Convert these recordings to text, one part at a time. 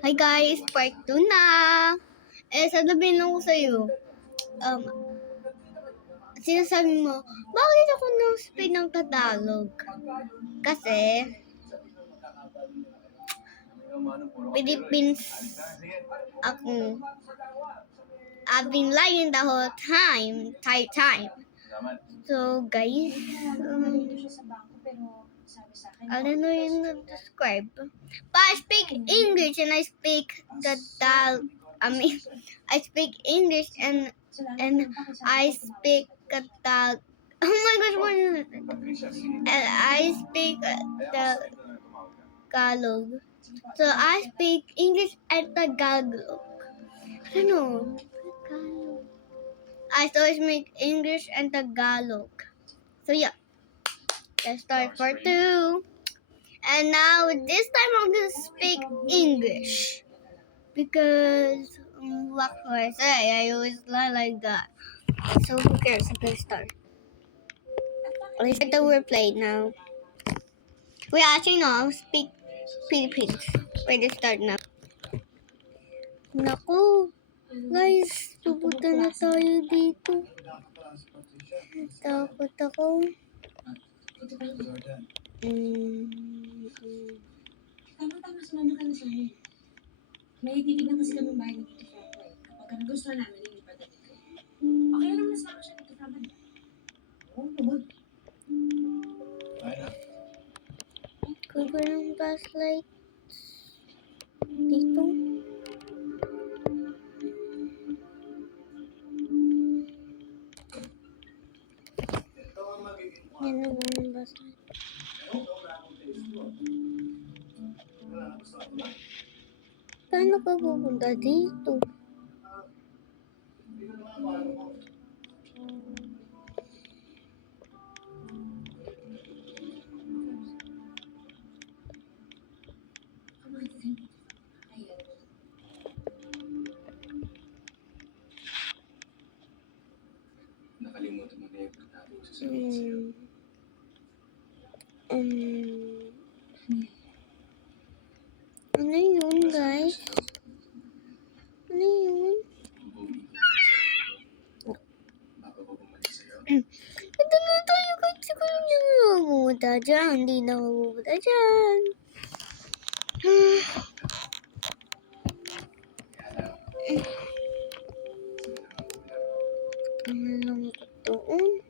Hi guys, part 2 na. Sasabihin ko sa'yo, sinasabi mo, bakit ako nang speak ng Tagalog? Kasi, Philippines ako. I've been lying the whole time. So guys, I don't know how to describe. But I speak English and I speak I speak English and I speak Tagalog. Oh my gosh, what is it? And I speak Tagalog. So I speak English and Tagalog. I don't know. I still speak English and Tagalog. So yeah, let's start part 2. And now this time I'm gonna speak English because what can I say? I always lie like that. So who cares? I'm gonna start. Let's start the wordplay now. We actually know speak Philippines. Ready to start now. Naku, guys, pupunta na tayo dito. Takot ako. Tama-tama, sumama ka na sa amin. May titignan kasi kami bahay ng Tito Franco. Kapag nagustuhan namin, hindi pa dali ko. Okay lang na sumama siya Tito Franco. Oo, naman. Cover ng flashlight. Dito. Yan na yung flashlight. Paano ka pupunta dito? Nakalimutan mo na yung pagtabi ko sa sabihin. Ano yun, guys? Ano yun? Ito na tayo kasi ko lang yung mabubuta dyan. Hindi na mabubuta dyan. Ano lang ito doon?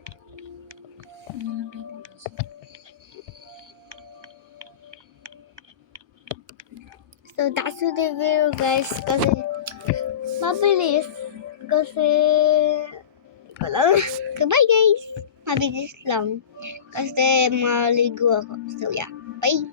So that's the video, guys. Kasi mabilis. Kasi wala. So bye, guys. Mabilis lang. Kasi maligo ako. So yeah. Bye.